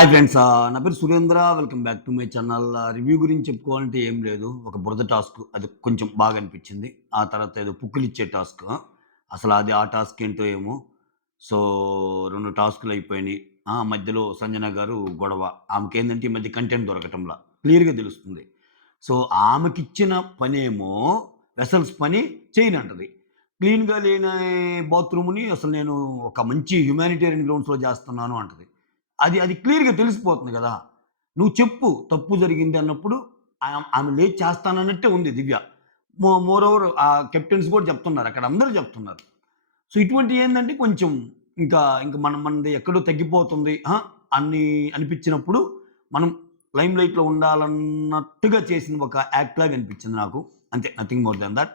Hi friends, నా పేరు Surendra. Welcome back to my channel. Review గురించి చెప్పుకోవాలంటే ఏం లేదు. ఒక బురద టాస్క్ అది కొంచెం బాగా అనిపించింది. ఆ తర్వాత ఏదో పుక్కులిచ్చే టాస్క్. అసలు అది ఆ టాస్క్ ఏంటో ఏమో. సో 2 టాస్కులు అయిపోయినాయి. మధ్యలో సంజన గారు గొడవ. ఆమెకేందంటే ఈ మధ్య కంటెంట్ దొరకటంలా. క్లియర్‌గా తెలుస్తుంది. సో ఆమెకిచ్చిన పనేమో వెసల్స్ పని చేయనంటది. క్లీన్‌గా లేని బాత్రూమ్‌ని అసలు నేను ఒక మంచి హ్యుమానిటేరియన్ గ్రౌండ్స్‌లో చేస్తున్నాను అంటది. అది అది క్లియర్‌గా తెలిసిపోతుంది గదా! నువ్వు చెప్పు తప్పు జరిగింది అన్నప్పుడు ఆమె లేచి చేస్తానన్నట్టే ఉంది దివ్య. మోరోవర్ కెప్టెన్స్ కూడా చెప్తున్నారు. అక్కడ అందరూ చెప్తున్నారు. సో ఇటువంటియేందంటే కొంచెం ఇంకా మనది ఎక్కడో తగ్గిపోతుంది. అని అనిపించినప్పుడు మనం లైమ్‌లైట్‌లో ఉండాలన్నట్టుగా చేసిన ఒక యాక్ట్ లాగా అనిపించింది నాకు. అంతే, నథింగ్ మోర్ దాన్ థట్.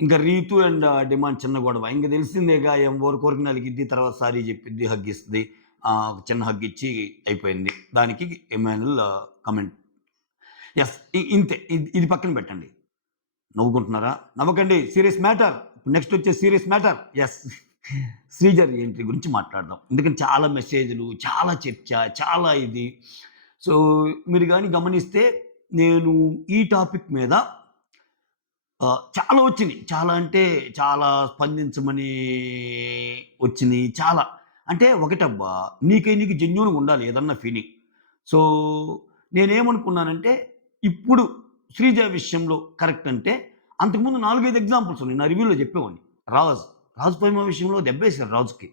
ఇంకా రీతు అండ్ డిమాండ్ చిన్న గొడవ. ఇంక తెలిసిందేగా ఎవరికొరికి నలిగిద్ది. తర్వాత సారీ చెప్పిద్ది, హగ్ ఇస్తది. ఒక చిన్న హగ్ ఇచ్చి అయిపోయింది. దానికి ఎమాన్యుల్ కామెంట్. యెస్. ఇంతే. ఇది పక్కన పెట్టండి. నవ్వుకుంటున్నారా? నవ్వకండి. Serious matter. నెక్స్ట్ వచ్చే సీరియస్ మ్యాటర్. యెస్. శ్రీజర్ ఎంట్రీ గురించి మాట్లాడదాం. ఎందుకంటే చాలా మెసేజ్‌లు, చాలా చర్చ, చాలా ఇది. సో మీరు గాని గమనిస్తే నేను ఈ టాపిక్ మీద చాలా వచ్చినియి. చాలా అంటే చాలా స్పందించమని వచ్చినియి. చాలా. అంటే ఒకటబ్బా! నీకు జెన్యూన్‌గా ఉండాలి ఏదన్నా ఫీలింగ్. సో, నేనేమనుకున్నానంటే, ఇప్పుడు శ్రీజ విషయంలో కరెక్ట్ అంటే, అంతకుముందు 4, 5 ఎగ్జాంపుల్స్ ఉన్నాయి. నా రివ్యూలో చెప్పేవాడిని. రాజ్. రాజ్ పైమ విషయంలో దెబ్బేసారు రాజుకి.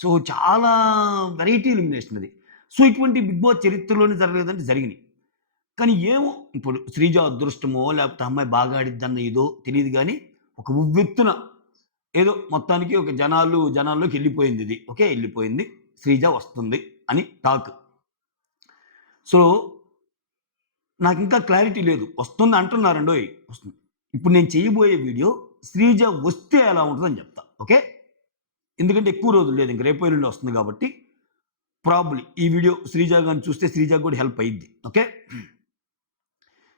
సో, చాలా వెరైటీ ఎలిమినేషన్ అది. సో, ఇటువంటి బిగ్ బాస్ చరిత్రలోనే జరగలేదంటే జరిగినియి. కానీ ఏమో ఇప్పుడు శ్రీజ అదృష్టమో, లేకపోతే ఆ అమ్మాయి బాగా ఆడిద్దన్న ఇదో తెలీదు గానీ, ఒక ఉవ్వెత్తున ఏదో మొత్తానికి ఒక జనాల్లోకెళ్ళిపోయిందిది. ఓకే. ఎళ్ళిపోయింది. శ్రీజ వస్తుంది అని టాక్. సో, నాకింకా క్లారిటీ లేదు. వస్తుంది అంటున్నారండోయ్! వస్తుంది. ఇప్పుడు నేను చేయబోయే వీడియో శ్రీజ వస్తే ఎలా ఉంటదని చెప్తా. ఓకే. ఎందుకంటే ఎక్కువ రోజులు లేదు. ఇంక రేపో ఎల్లుండో వస్తుంది కాబట్టి ప్రాబబ్లీ ఈ వీడియో శ్రీజ గాని చూస్తే శ్రీజకి కూడా హెల్ప్ అయ్యిద్ది. ఓకే.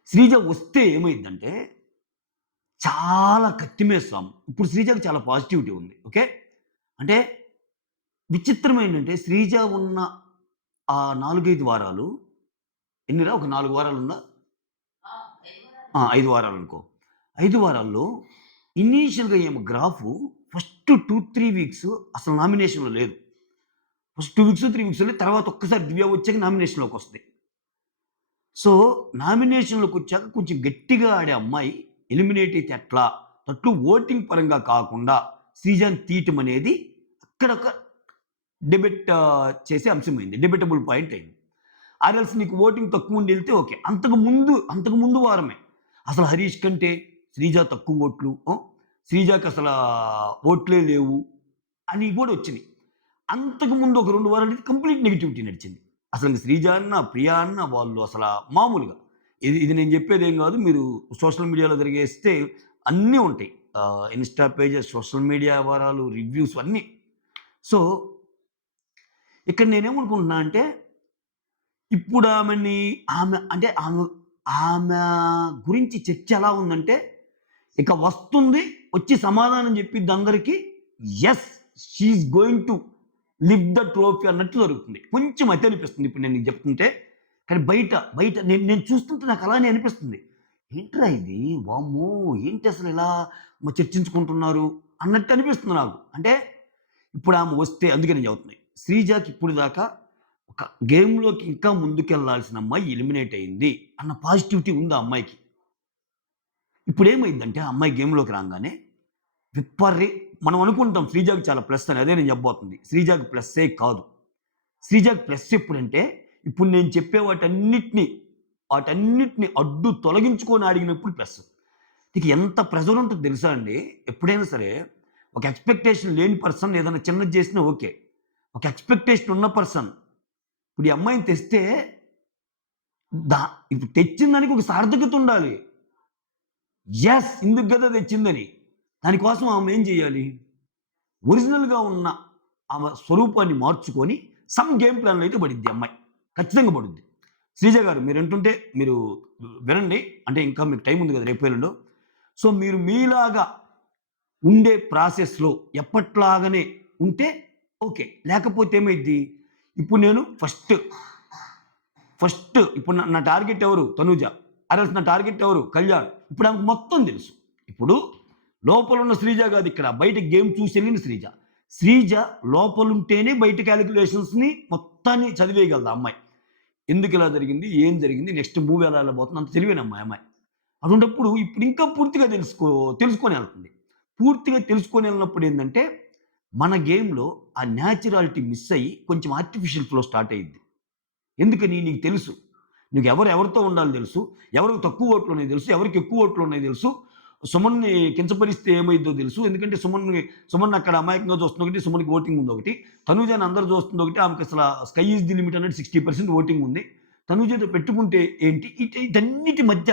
శ్రీజ వస్తే ఏమైద్దంటే చాలా కత్తిమేస్తాం. ఇప్పుడు శ్రీజకి చాలా పాజిటివిటీ ఉంది. ఓకే. అంటే విచిత్రం ఏంటంటే శ్రీజ ఉన్న ఆ 4, 5 వారాలు ఎన్నిరా? ఒక 4 వారాలుందా? 5 వారాలనుకో. 5 వారాల్లో ఇనీషియల్‌గా ఏమో గ్రాఫు ఫస్ట్ 2, 3 వీక్స్ అసలు నామినేషన్‌లో లేదు. ఫస్ట్ 2 వీక్స్, 3 వీక్స్ లేదు. తర్వాత ఒక్కసారి దివ్య వచ్చాక నామినేషన్‌లోకొస్తది. సో, నామినేషన్‌లోకొచ్చాక కొంచెం గట్టిగా ఆడే అమ్మాయి ఎలిమినేట్ అయితే ఎట్లా? అట్లు ఓటింగ్ పరంగా కాకుండా శ్రీజని తీయటం అనేది అక్కడొక డిబేట్ చేసే అంశమైంది. డిబేటబుల్ పాయింట్ అయింది. ఆరెల్స్ నీకు ఓటింగ్ తక్కువుండి ఎళ్తే ఓకే. అంతకు ముందు వారమే అసలు హరీష్ కంటే శ్రీజ తక్కువ ఓట్లు. శ్రీజకసలా ఓట్లే లేవు అని గూడా వచ్చినియి. అంతకుముందు ఒక 2 వారాలైతే కంప్లీట్ నెగటివిటీ నడిచింది. అసలు శ్రీజ అన్న, ప్రియా అన్న వాళ్ళు మామూలుగా ఇది నేను చెప్పేదేం గాదు. మీరు సోషల్ మీడియాలో తిరిగేస్తే అన్నీ ఉంటాయి. ఇన్‌స్టా పేజెస్, సోషల్ మీడియా వ్యవహారాలు, రివ్యూస్ అన్నీ. సో, ఇక్కడ నేనేమనుకుంటున్నా అంటే, ఇప్పుడు ఆమె గురించి చర్చ ఎలా ఉందంటే, ఇక వస్తుంది, వచ్చి సమాధానం చెప్పిద్ది అందరికి. Yes! She is going to lift the trophy అన్నట్టు జరుగుతుంది. కొంచెం అదే అనిపిస్తుంది ఇప్పుడు నేను నీకు చెప్తుంటే. కానీ బయట నేను చూస్తుంటే నాకు అలానే అనిపిస్తుంది. ఏంట్రా ఇది? వామ్మో! ఏంటి అసలు ఇలా చర్చించుకుంటున్నారు అన్నట్టు అనిపిస్తుంది నాకు. అంటే ఇప్పుడు ఆమె వస్తే అందుకే నేను చెబుతున్నా. శ్రీజకి ఇప్పుడు దాకా ఒక గేమ్‌లోకి ఇంకా ముందుకెళ్ళాల్సిన అమ్మాయి ఎలిమినేట్ అయింది అన్న పాజిటివిటీ ఉంది ఆ అమ్మాయికి. ఇప్పుడేమైందంటే ఆ అమ్మాయి గేమ్‌లోకి రాంగానే విప్పర్రి మనం అనుకుంటాం శ్రీజకి చాలా ప్లస్ అని. అదే నేను చెప్పబోతుంది. శ్రీజకి ప్లస్సే కాదు. శ్రీజకి ప్లస్ ఎప్పుడంటే, ఇప్పుడు నేను చెప్పే వాటన్నిటిని అడ్డు తొలగించుకొని అడిగినప్పుడు ప్లస్. నీకు ఎంత ప్రెషర్ ఉంటదో తెలుసా అండి? ఎప్పుడైనా సరే ఒక ఎక్స్‌పెక్టేషన్ లేని పర్సన్ ఏదైనా చిన్నది చేసినా ఓకే. ఒక ఎక్స్‌పెక్టేషన్ ఉన్న పర్సన్ ఇప్పుడు ఈ అమ్మాయిని తెస్తే దా ఇప్పుడు తెచ్చిన దానికి ఒక సార్థకత ఉండాలి. యెస్! ఇందుకు గదా తెచ్చిందని. దానికోసం ఆమె ఏం చేయాలి? ఒరిజినల్‌గా ఉన్న ఆమె స్వరూపాన్ని మార్చుకొని సమ్ గేమ్ ప్లాన్‌లో అయితే పడిద్ది అమ్మాయి. ఖచ్చితంగా పడుద్ది. శ్రీజ గారు మీరింటుంటే మీరు వినండి. అంటే ఇంకా మీకు టైం ఉంది కదా! రేపో ఎల్లుండో. సో, మీరు మీలాగా ఉండే ప్రాసెస్‌లో ఎప్పట్లాగానే ఉంటే ఓకే. లేకపోతే ఏమైద్ది? ఇప్పుడు నేను ఫస్ట్ ఫస్ట్ ఇప్పుడు నా టార్గెట్ ఎవరు? తనూజ. అరెల్స్ నా టార్గెట్ ఎవరు? కళ్యాణ్. ఇప్పుడు ఆమెకు మొత్తం తెలుసు. ఇప్పుడు లోపల ఉన్న శ్రీజ కాదు ఇక్కడ. బయట గేమ్ చూసి వెళ్ళిన శ్రీజ. శ్రీజ లోపలుంటేనే బయట క్యాలిక్యులేషన్స్‌ని మొత్తాన్ని చదివేయగలదు ఆ అమ్మాయి. ఎందుకు ఇలా జరిగింది? ఏం జరిగింది? నెక్స్ట్ మూవ్ ఎలా వెళ్ళబోతుంది? అంత తెలివైన అమ్మాయి. అటువంటప్పుడు ఇప్పుడు ఇంకా పూర్తిగా తెలుసుకొని వెళ్తుంది. పూర్తిగా తెలుసుకొని వెళ్ళినప్పుడు ఏందంటే, మన గేమ్‌లో ఆ న్యాచురాలిటీ మిస్ అయ్యి కొంచెం ఆర్టిఫిషియల్ ఫ్లో స్టార్ట్ అయ్యిద్ది. ఎందుకని? నీకు తెలుసు. నీకు ఎవరితో ఉండాలో తెలుసు. ఎవరికి తక్కువ ఓట్లున్నాయో తెలుసు. ఎవరికి ఎక్కువ ఓట్లున్నాయో తెలుసు. సుమన్‌ని కించపరిస్తే ఏమైద్దో తెలుసు. ఎందుకంటే సుమన్ అక్కడ అమాయకంగా చూస్తుందొకటి, సుమన్‌కి ఓటింగ్ ఉందొకటి. తనూజని అందరూ చూస్తుందొకటి. ఆమెకి అసల స్కై ఈజ్ ది లిమిట్ అన్నట్టు 60% ఓటింగ్ ఉంది. తనూజతో పెట్టుకుంటే ఏంటి? వీటన్నిటి మధ్య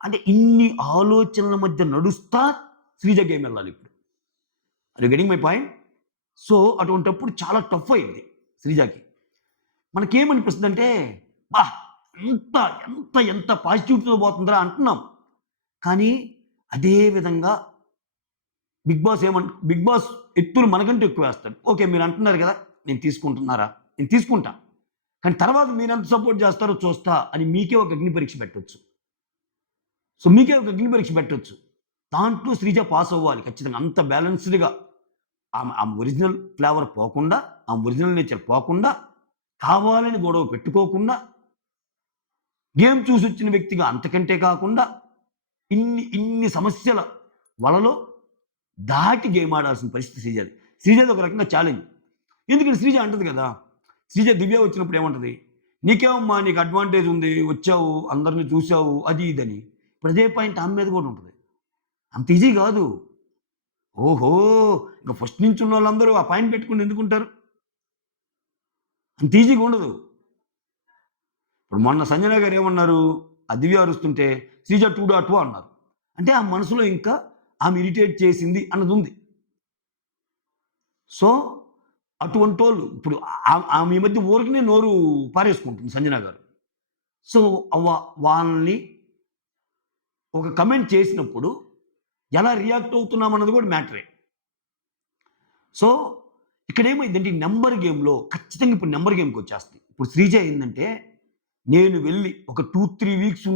అంటే ఇన్ని ఆలోచనల మధ్య నడుస్తా శ్రీజ గేమ్ వెళ్ళాలి ఇప్పుడు. Are you getting my point? So, అటువంటప్పుడు చాలా టఫ్ అయింది శ్రీజకి. మనకేమనిపిస్తుందంటే, అబ్బా! ఎంత పాజిటివిటీతో పోతుందిరా అంటున్నాం. కానీ అదే విధంగా బిగ్ బాస్ ఎత్తులు మనకంటే ఎక్కువేస్తాడు. ఓకే. మీరు అంటున్నారు కదా! నేను తీసుకుంటున్నారా? నేను తీసుకుంటా. కానీ తర్వాత మీరెంత సపోర్ట్ చేస్తారో చూస్తా అని మీకే ఒక అగ్ని పరీక్ష పెట్టొచ్చు. మీకే ఒక అగ్ని పరీక్ష పెట్టొచ్చు. దాంట్లో శ్రీజ పాస్ అవ్వాలి ఖచ్చితంగా. అంత బ్యాలెన్స్డ్‌గా ఆమె ఒరిజినల్ ఫ్లేవర్ పోకుండా, ఆమె ఒరిజినల్ నేచర్ పోకుండా, కావాలని గొడవ పెట్టుకోకుండా, గేమ్ చూసొచ్చిన వ్యక్తిగా అంతకంటే కాకుండా, ఇన్ని సమస్యల వలలో దాటి గేమ్ ఆడాల్సిన పరిస్థితి శ్రీజది. శ్రీజది ఒక రకంగా ఛాలెంజ్. ఎందుకంటే శ్రీజ అంటది కదా! శ్రీజ దివ్య వచ్చినప్పుడు ఏమంటది? "నీకేమమ్మా నీకు అడ్వాంటేజ్ ఉంది. వచ్చావు, అందరిని చూసావు" అది ఇదని. ఇప్పుడు అదే పాయింట్ ఆమె మీద కూడా ఉంటది. అంత ఈజీ కాదు. ఓహో! ఇంక ఫస్ట్ నుంచి ఉన్నోళ్ళందరూ ఆ పాయింట్ పెట్టుకొని ఎందుకుంటారు? అంత ఈజీగా ఉండదు. ఇప్పుడు మొన్న సంజన గారు ఏమన్నారు? ఆ దివ్య అరుస్తుంటే శ్రీజ 2.2 అన్నారు. అంటే ఆ మనసులో ఇంకా ఆమె ఇరిటేట్ చేసింది అన్నదుంది. సో, అటువంటోళ్ళు ఇప్పుడు ఆమె ఈ మధ్య ఊరికనే నోరు పారేసుకుంటుంది సంజన గారు. సో, వాళ్ళని ఒక కమెంట్ చేసినప్పుడు ఎలా రియాక్ట్ అవుతున్నామన్నది కూడా మ్యాటరే. సో, ఇక్కడేమైందంటే ఈ నంబర్ గేమ్‌లో ఖచ్చితంగా ఇప్పుడు నంబర్ గేమ్‌కొచ్చేస్తుంది. ఇప్పుడు శ్రీజ ఏందంటే, నేను వెళ్ళి ఒక 2, 3 వీక్స్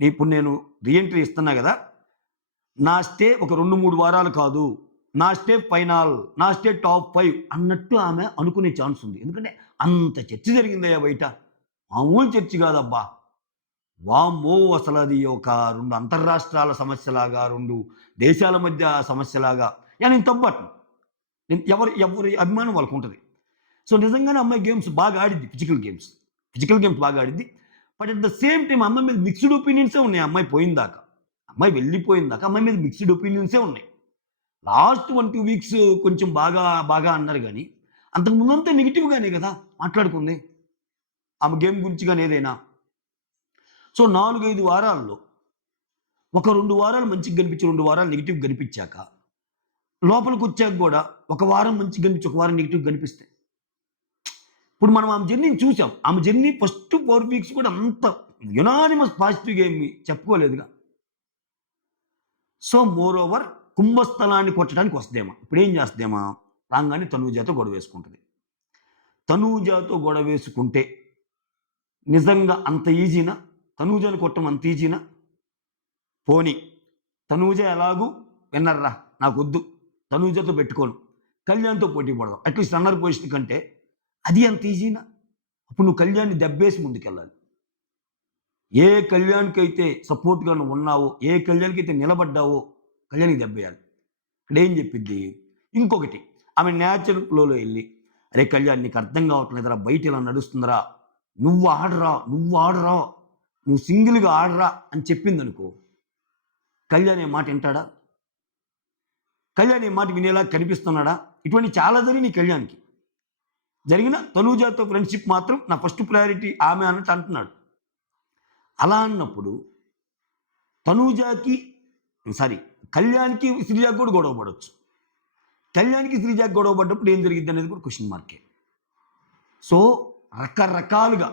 ఇప్పుడు నేను రీ ఎంట్రీ ఇస్తున్నా గదా! నా స్టే ఒక 2, 3 వారాలు కాదు. నా స్టే ఫైనల్. నా స్టే టాప్ 5 అన్నట్టు ఆమె అనుకునే ఛాన్స్ ఉంది. ఎందుకంటే అంత చర్చ జరిగిందయ్యా బయట. మామూలు చర్చ కాదబ్బా! వామ్మో! అసలది ఒక 2 అంతర్రాష్ట్రాల సమస్యలాగా, 2 దేశాల మధ్య సమస్యలాగా నేను తప్పట్ను. ఎవరి అభిమానం వాళ్ళకుంటది. సో, నిజంగానే అమ్మాయి గేమ్స్ బాగా ఆడిద్ది. ఫిజికల్ గేమ్స్ బాగా ఆడిద్ది. But at the same time అమ్మాయి మీద మిక్స్డ్ ఒపీనియన్సే ఉన్నాయి. అమ్మాయి పోయిందాకా. అమ్మాయి వెళ్ళిపోయిందాకా అమ్మాయి మీద మిక్స్డ్ ఒపీనియన్సే ఉన్నాయి. లాస్ట్ 1, 2 వీక్స్ కొంచెం బాగా అన్నారు గానీ, అంతకు ముందంతా నెగెటివ్‌గానే గదా మాట్లాడుకుంది. ఆమె గేమ్ గురించి గాని ఏదైనా. సో, 4, 5 వారాల్లో ఒక 2 వారాలు మంచిగా గనిపించి, 2 వారాలు నెగెటివ్ గనిపించాక, లోపలికొచ్చాక గూడా ఒక వారం మంచిగా గనిపించి, ఒక వారం నెగెటివ్ గనిపిస్తే ఇప్పుడు మనం ఆమె జర్నీని చూసాం. ఆమె జర్నీ ఫస్ట్ 4 వీక్స్ కూడా అంత యునానిమస్ పాజిటివ్‌గా ఏమి చెప్పుకోలేదుగా. సో, మోర్ ఓవర్ కుంభస్థలాన్ని కొట్టడానికి వస్తదేమో. ఇప్పుడేం చేస్తదేమో రాంగానే తనూజాతో గొడవేసుకుంటది. తనూజాతో గొడవేసుకుంటే నిజంగా అంత ఈజీనా? తనూజని కొట్టడం అంత ఈజీనా? పోనీ తనూజ ఎలాగూ విన్నర్‌రా నాకొద్దు. తనూజతో పెట్టుకోను. కళ్యాణ్‌తో పోటీ పడదాం. అట్‌లీస్ట్ రన్నర్ పొజిషన్ కంటే అది అంత ఈజీనా? అప్పుడు నువ్వు కళ్యాణ్‌ని దెబ్బేసి ముందుకెళ్ళాలి. ఏ కళ్యాణ్‌కైతే సపోర్ట్‌గా నువ్వు ఉన్నావో, ఏ కళ్యాణ్‌కైతే నిలబడ్డావో కళ్యాణ్‌కి దెబ్బేయాలి. ఇక్కడేం చెప్పిద్ది? ఇంకొకటి ఆమె న్యాచురల్ ఫ్లోలో ఎళ్లి, "అరే కళ్యాణ్ నీకు అర్థం కావట్లేదురా, బయట ఇలా నడుస్తుందిరా. నువ్వు ఆడరా, నువ్వు సింగిల్‌గా ఆడరా" అని చెప్పిందనుకో, కళ్యాణ్ ఏ మాట వింటాడా? కళ్యాణ్ ఏ మాట వినేలా కనిపిస్తున్నాడా? ఇటువంటి చాలా జరిగినాయి కళ్యాణ్‌కి. జరిగిన తనూజాతో ఫ్రెండ్‌షిప్ మాత్రం నా ఫస్ట్ ప్రయారిటీ ఆమె అన్నట్టు అంటున్నాడు. అలా అన్నప్పుడు కళ్యాణ్‌కి శ్రీజాకి కూడా గొడవ పడొచ్చు. కళ్యాణ్‌కి శ్రీజాకి గొడవ పడ్డప్పుడు ఏం జరిగిద్ది అనేది కూడా క్వెషన్ మార్కే. సో, రకరకాలుగా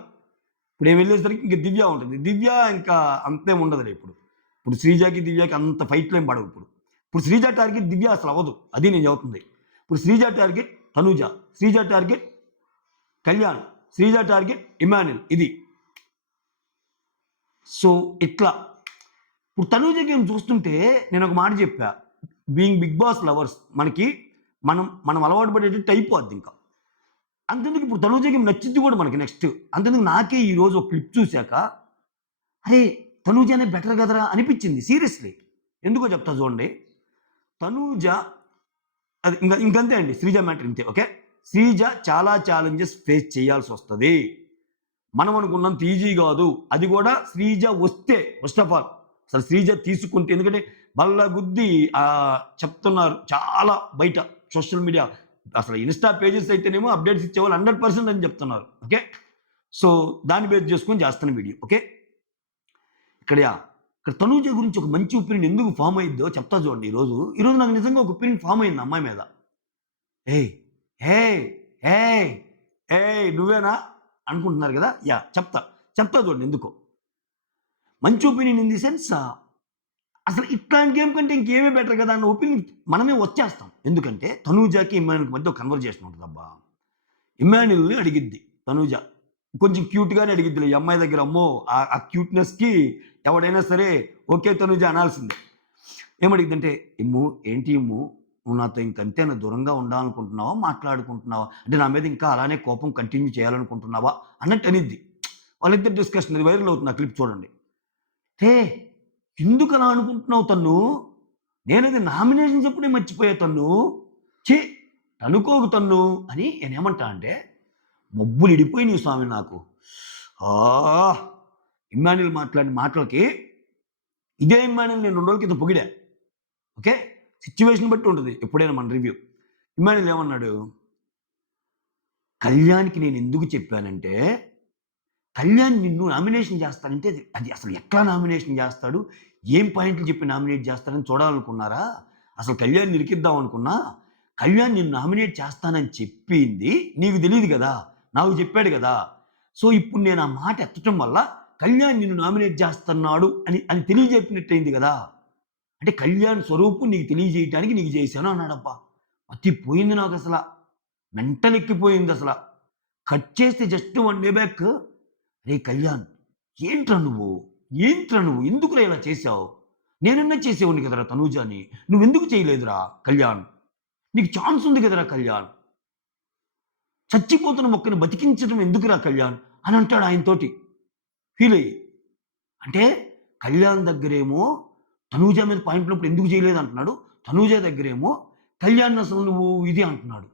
ఇప్పుడు నేను వెళ్ళేసరికి ఇంక దివ్య ఉంటుంది. దివ్య ఇంకా అంతేం ఉండదులే ఇప్పుడు. ఇప్పుడు శ్రీజాకి, దివ్యకి అంత ఫైట్‌లు ఏం పడవు ఇప్పుడు. ఇప్పుడు శ్రీజ టార్గెట్ దివ్య అసలు అవ్వదు. అది నేను చెబుతుంది. ఇప్పుడు Sreeja target Tanuja, Sreeja target Kalyan, Sreeja target Emmanuel, ఇది. సో ఇట్లా ఇప్పుడు తనూజ గేమ్ చూస్తుంటే నేను ఒక మాట చెప్పా, బీయింగ్ బిగ్ బాస్ లవర్స్ మనకి మనం అలవాటు పడేటట్టు అయిపోద్ది ఇంకా. అంతెందుకు ఇప్పుడు తనూజ గేమ్ నచ్చింది కూడా మనకి నెక్స్ట్. అంతెందుకు నాకే ఈరోజు ఒక క్లిప్ చూశాక అరే తనూజనే బెటర్ కదరా అనిపించింది సీరియస్లీ. ఎందుకో చెప్తా చూడండి. తనూజ అది ఇంకంతే అండి, శ్రీజ మ్యాటర్ ఇంతే. ఓకే, శ్రీజ చాలా ఛాలెంజెస్ ఫేస్ చేయాల్సి వస్తుంది. మనం అనుకున్నంత ఈజీ కాదు. అది కూడా శ్రీజ వస్తే, ఫస్ట్ ఆఫ్ ఆల్ అసలు శ్రీజ తీసుకుంటే, ఎందుకంటే బల్ల గుద్ది చెప్తున్నారు చాలా బయట సోషల్ మీడియా, అసలు ఇన్స్టా పేజెస్ అయితేనేమో అప్డేట్స్ ఇచ్చేవాళ్ళు 100% అని చెప్తున్నారు. ఓకే, సో దాన్ని బేస్ చేసుకొని చేస్తాను వీడియో. ఓకే, ఇక్కడ తనూజ గురించి ఒక మంచి ఒపీనియన్ ఎందుకు ఫామ్ అయిద్దో చెప్తా చూడండి. ఈరోజు నాకు నిజంగా ఒక ఒపీనియన్ ఫామ్ అయింది అమ్మాయి మీద. ఏయ్ ఏయ్ ఏయ్ ఏయ్ నువ్వేనా అనుకుంటున్నారు కదా, చెప్తా చూడండి ఎందుకో. మంచి ఒపీనియన్ ఇన్ ది సెన్స్, అసలు ఇట్లాంటి గేమ్ కంటే ఇంకేమీ బెటర్ కదా అన్న ఒపీనియన్ మనమే వచ్చేస్తాం. ఎందుకంటే తనూజకి ఇమ్మాన్యుల్కి మధ్య ఒక కన్వర్జేషన్ ఉంటుంది. అబ్బా, ఇమ్మాన్యుల్ని అడిగిద్ది తనూజ, కొంచెం క్యూట్గానే అడిగిద్దిలే. ఈ అమ్మాయి దగ్గర అమ్మో ఆ క్యూట్నెస్కి ఎవడైనా సరే ఓకే తనూజ అనాల్సిందే. ఏమడిగిద్దంటే, ఏంటి నువ్వు నాతో ఇంకంతేనా దూరంగా ఉండాలనుకుంటున్నావా, మాట్లాడుకుంటున్నావా, అంటే నా మీద ఇంకా అలానే కోపం కంటిన్యూ చేయాలనుకుంటున్నావా అన్నట్టు అనిద్ది. వాళ్ళిద్దరు డిస్కషన్, అది వైరల్ అవుతుంది ఆ క్లిప్ చూడండి. ఎందుకు అలా అనుకుంటున్నావు తన్ను, నేనది నామినేషన్ చెప్పుడే మర్చిపోయా తన్ను, అనుకోకు తన్ను అని నేనేమంటా అంటే, మబ్బులు ఇడిపోయినాయి స్వామి నాకు. ఇమ్మాన్యుల్ మాట్లాడిన మాటలకి ఇదే ఇమ్మాన్యుల్ నేను 2 రోజుల కింద పొగిడా. ఓకే, సిచ్యువేషన్ బట్టి ఉంటుంది ఎప్పుడైనా మన రివ్యూ. ఇమ్మాన్యుల్ ఏమన్నాడు, కళ్యాణ్కి నేను ఎందుకు చెప్పానంటే, కళ్యాణ్ నిన్ను నామినేషన్ చేస్తానంటే అది అసలు ఎట్లా నామినేషన్ చేస్తాడు, ఏం పాయింట్లు చెప్పి నామినేట్ చేస్తాడని చూడాలనుకున్నారా, అసలు కళ్యాణ్ నిరికిద్దాం అనుకున్నా, కళ్యాణ్ నిన్ను నామినేట్ చేస్తానని చెప్పింది నీకు తెలియదు కదా, నాకు చెప్పాడు కదా. సో ఇప్పుడు నేను ఆ మాట ఎత్తటం వల్ల కళ్యాణ్ నిన్ను నామినేట్ చేస్తున్నాడు అని తెలియజెప్పినట్టయింది కదా, అంటే కళ్యాణ్ స్వరూపం నీకు తెలియజేయటానికి నీకు చేశాను అన్నాడబ్బా. పోయింది నాకు, అసలు మెంటల్ ఎక్కిపోయింది. అసలు కట్ చేస్తే జస్ట్ 1 డే బ్యాక్, రే కళ్యాణ్ ఏంట్రా నువ్వు ఎందుకురా ఇలా చేసావు, నేనన్నా చేసేవాడిని కదరా తనూజాని, నువ్వెందుకు చేయలేదురా కళ్యాణ్, నీకు ఛాన్స్ ఉంది కదరా కళ్యాణ్, చచ్చిపోతున్న మొక్కను బతికించడం ఎందుకురా కళ్యాణ్ అని అంటాడు ఆయనతోటి ఫీల్ అయ్యి. అంటే కళ్యాణ్ దగ్గరేమో తనూజ మీద పాయింట్ ఉన్నప్పుడు ఎందుకు చేయలేదు అంటున్నాడు, తనూజ దగ్గరేమో కళ్యాణ్ అసలు నువ్వు ఇది అంటున్నాడు.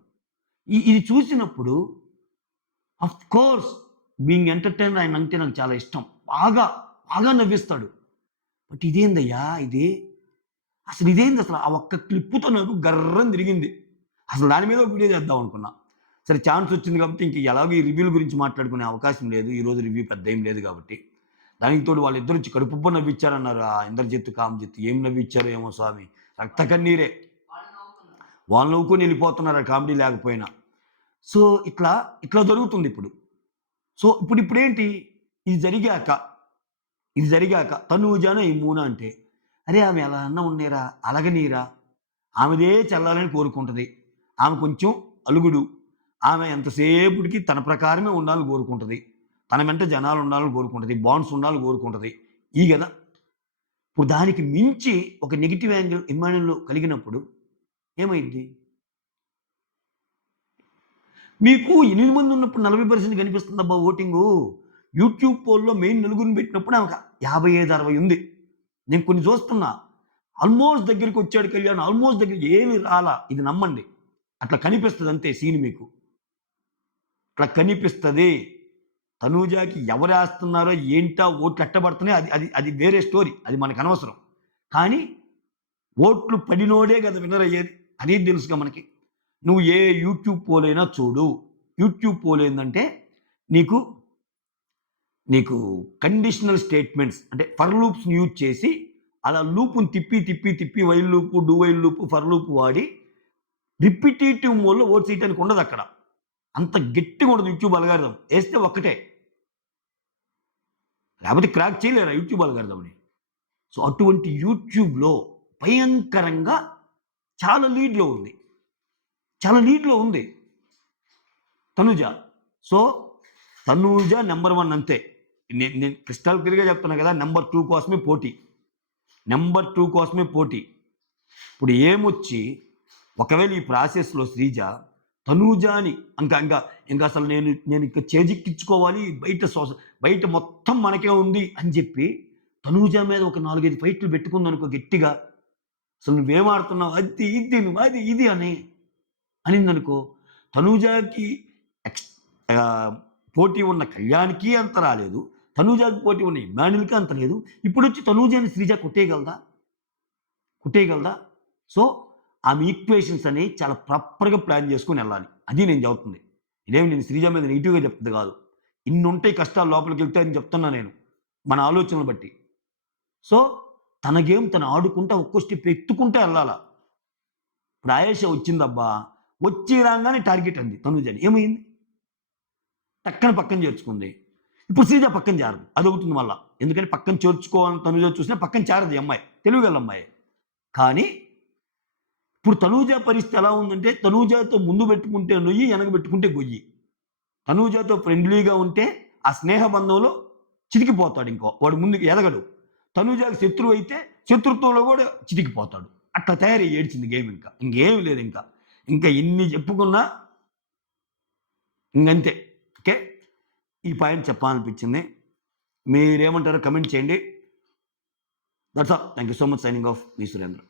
ఇది చూసినప్పుడు ఆఫ్ కోర్స్ బీయింగ్ ఎంటర్టైనర్ ఆయన అంటే నాకు చాలా ఇష్టం, బాగా నవ్విస్తాడు. బట్ ఇదేందయ్యా అసలు ఇదేంది ఆ ఒక్క క్లిప్పుతో నాకు గర్రం తిరిగింది. అసలు దాని మీద ఒక వీడియో చేద్దాం అనుకున్నా. సరే ఛాన్స్ వచ్చింది కాబట్టి ఇంక ఎలాగో ఈ రివ్యూల గురించి మాట్లాడుకునే అవకాశం లేదు, ఈరోజు రివ్యూ పెద్ద ఏం లేదు కాబట్టి. దానికి తోడు వాళ్ళిద్దరు వచ్చి కడుపుబ్బ నవ్విచ్చారన్నారు, ఆ ఇంద్రజిత్తు కామజిత్తు. ఏం నవ్విచ్చారో ఏమో స్వామి, రక్త కన్నీరే. వాళ్ళు నవ్వుకొని వెళ్ళిపోతున్నారు ఆ కామెడీ లేకపోయినా. సో ఇట్లా జరుగుతుంది ఇప్పుడు. సో ఇప్పుడేంటి, ఇది జరిగాక తనూజాను ఇమ్మూనా అంటే, అరే ఆమె ఎలా అన్నా ఉండేరా, అలగనీరా, ఆమెదే చల్లాలని కోరుకుంటుంది. ఆమె కొంచెం అలుగుడు, ఆమె ఎంతసేపటికి తన ప్రకారమే ఉండాలని కోరుకుంటుంది, తన వెంట జనాలు ఉండాలని కోరుకుంటుంది, బాండ్స్ ఉండాలని కోరుకుంటుంది. ఈ కదా ఇప్పుడు దానికి మించి ఒక నెగిటివ్ యాంగిల్ ఇమ్మాన్యుల్లో కలిగినప్పుడు ఏమైంది, మీకు 8 మంది ఉన్నప్పుడు 40% కనిపిస్తుంది అబ్బా ఓటింగు. యూట్యూబ్ పోల్లో మెయిన్ నలుగురిని పెట్టినప్పుడు ఆమెకు 55-60 ఉంది. నేను కొన్ని చూస్తున్నా, ఆల్మోస్ట్ దగ్గరికి వచ్చాడు కళ్యాణ్, ఆల్మోస్ట్ దగ్గరికి ఏమి రాలా. ఇది నమ్మండి, అట్లా కనిపిస్తుంది అంతే సీన్ మీకు, అట్లా కనిపిస్తుంది. తనూజాకి ఎవరు వేస్తున్నారో ఏంటా ఓట్లు ఎట్టబడుతున్నాయి అది వేరే స్టోరీ, అది మనకు అనవసరం. కానీ ఓట్లు పడినోడే కదా విన్నర్ అయ్యేది, అనేది తెలుసుగా మనకి. నువ్వు ఏ యూట్యూబ్ పోలైనా చూడు, యూట్యూబ్ పోల్ ఏంటంటే నీకు కండిషనల్ స్టేట్మెంట్స్ అంటే ఫర్ లూప్స్ని యూజ్ చేసి అలా లూప్ని తిప్పి while loop, do while loop, for loop వాడి రిపిటేటివ్ మోడ్లో ఓట్స్ వేయటానికి ఉండదు. అక్కడ అంత గట్టిగా ఉండదు యూట్యూబ్ అల్గారిథం. వేస్తే ఒక్కటే, లేకపోతే క్రాక్ చేయలేరా యూట్యూబ్ అల్గారిథంని. సో అటువంటి యూట్యూబ్లో భయంకరంగా చాలా లీడ్లో ఉంది తనుజ. సో తనూజ నెంబర్ 1 అంతే. నేను క్రిస్టల్ క్లియర్‌గా చెప్తున్నా కదా! నెంబర్ 2 కోసమే పోటీ. నెంబర్ 2 కోసమే పోటీ. ఇప్పుడు ఏమొచ్చి ఒకవేళ ఈ ప్రాసెస్‌లో శ్రీజ తనూజాని ఇంకా అసలు నేను ఇంక చేజిక్కించుకోవాలి బయట మొత్తం మనకే ఉంది అని చెప్పి తనూజ మీద ఒక 4, 5 ఫైట్లు పెట్టుకుందనుకో గట్టిగా. అసలు నువ్వేం ఆడుతున్నావు? అది ఇది నువ్వు అది ఇది అనిందనుకో, తనూజకి ఎక్స్ పోటీ ఉన్న కళ్యాణ్‌కి అంత రాలేదు. తనూజకి పోటీ ఉన్న ఇమ్మాన్యుల్‌కి అంత లేదు. ఇప్పుడొచ్చి తనూజని శ్రీజ కొట్టేయగలదా? సో, ఆమె ఈక్వేషన్స్ అనేవి చాలా ప్రాపర్‌గా ప్లాన్ చేసుకొని ఎళ్ళాలి. అది నేను చెబుతుంది. ఇదేమి నేను శ్రీజ మీద నెగెటివ్‌గా చెప్తుంది కాదు. ఇన్నుంటాయి కష్టాలు లోపలికెళ్తే అని చెప్తున్నా నేను. మన ఆలోచనలు బట్టి. సో, తన గేమ్ తను ఆడుకుంటా ఒక్కో స్టెప్ ఎత్తుకుంటా ఎళ్ళాల. ఇప్పుడు ఆయేషా వచ్చిందబ్బా! వచ్చి రాంగానే టార్గెట్ అంది తనూజని. ఏమైంది? టక్కన పక్కన చేర్చుకుంది. ఇప్పుడు శ్రీజ పక్కన చేరదు. అదవుతుంది మళ్ళా. ఎందుకంటే పక్కన చేర్చుకోవాలని తనూజ చూసినా పక్కన చేరదు ఈ అమ్మాయి. తెలివిగల అమ్మాయే. కానీ ఇప్పుడు తనూజ పరిస్థితి ఎలా ఉందంటే తనూజతో ముందు పెట్టుకుంటే నొయ్యి, వెనక పెట్టుకుంటే గొయ్యి. తనూజతో ఫ్రెండ్లీగా ఉంటే ఆ స్నేహ బంధంలో చితికిపోతాడు ఇంకో. వాడు ముందుకు ఎదగడు. తనూజకి శత్రువు అయితే శత్రుత్వంలో కూడా చితికిపోతాడు. అట్లా తయారై ఏడ్చింది గేమ్ ఇంకా. ఇంకేమి లేదు ఇంకా. ఇంకా ఎన్ని చెప్పుకున్నా ఇంకంతే. ఓకే. ఈ పాయింట్ చెప్పాలనిపించింది. మీరేమంటారో కమెంట్ చేయండి. That's all. Thank you so much. Signing off. Me Surendra.